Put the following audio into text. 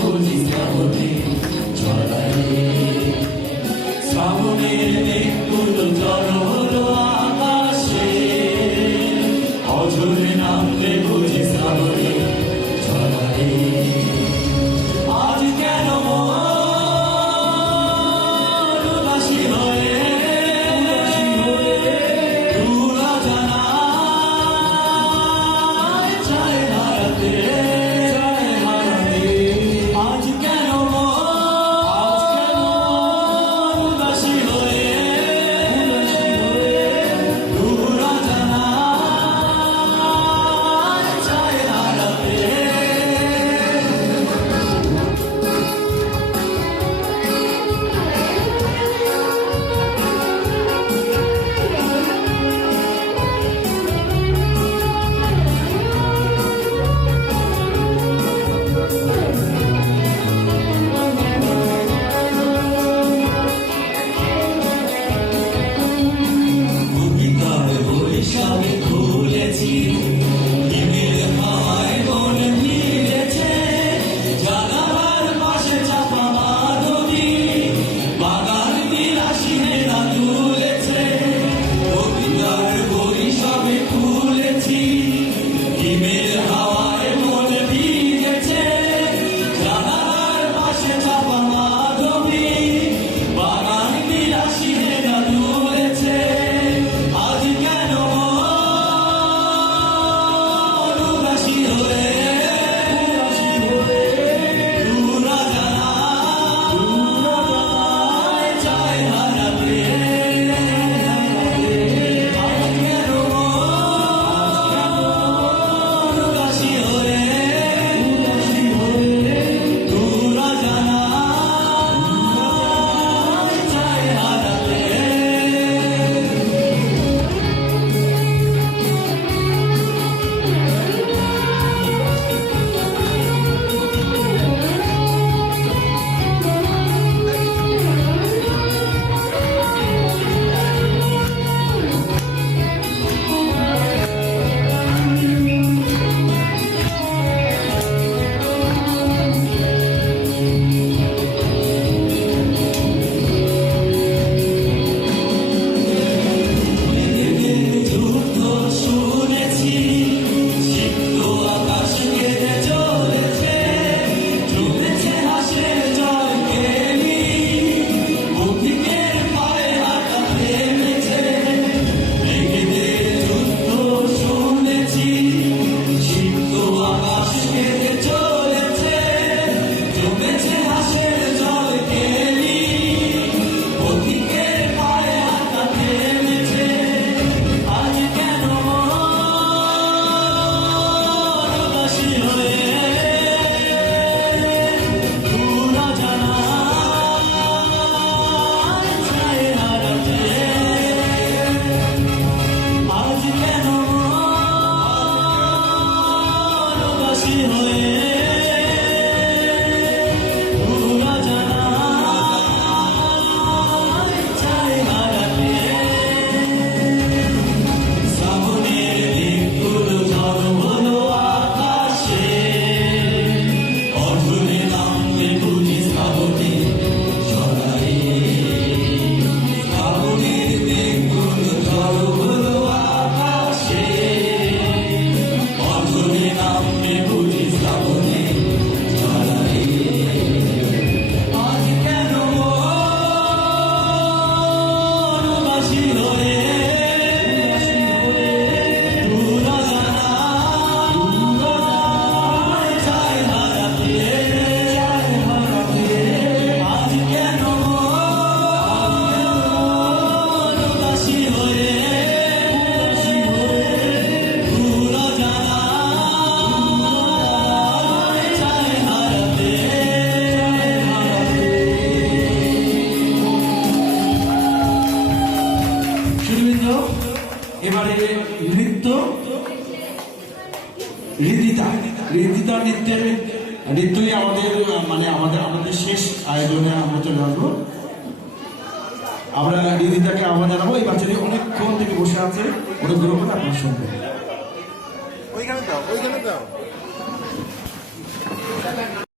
বুঝি শ্রাবণে ছড়ায় শ্রাবণের মেঘগুলো জড়ো হলো আকাশে অঝরে নামলে বুঝি শ্রাবণে ছড়ায় আজ কেন মন উদাসী হয়ে দূরা জানায় চায় হারাতে আজ কেন মন উদাসী হয়ে দূরা জানায় চায় হারাতে সবে খুলেছি হিমেল হাওয়ায় মন ভিজেছে জানালার পাশে চাপা মাধবী বাগান বিলাসী হেনা তুলেছে কবিতার বই সবে খুলেছি হিমেল হাওয়ায় মন ভিজেছে জানালার পাশে চাপা মাধবী বাগান বিলাসী হেনা তুলেছে আজ কেন এবারে নৃত্য ঋদ্ধিতা নৃত্যই আমাদের আমাদের শেষ আয়োজনে আমরা চলে আসবো। আমরা ঋদ্ধিতাকে আহ্বান জানাবো। এই বাচ্চাটি অনেকক্ষণ থেকে বসে আছে, অনুগ্রহ করে আপনার শুনবেন।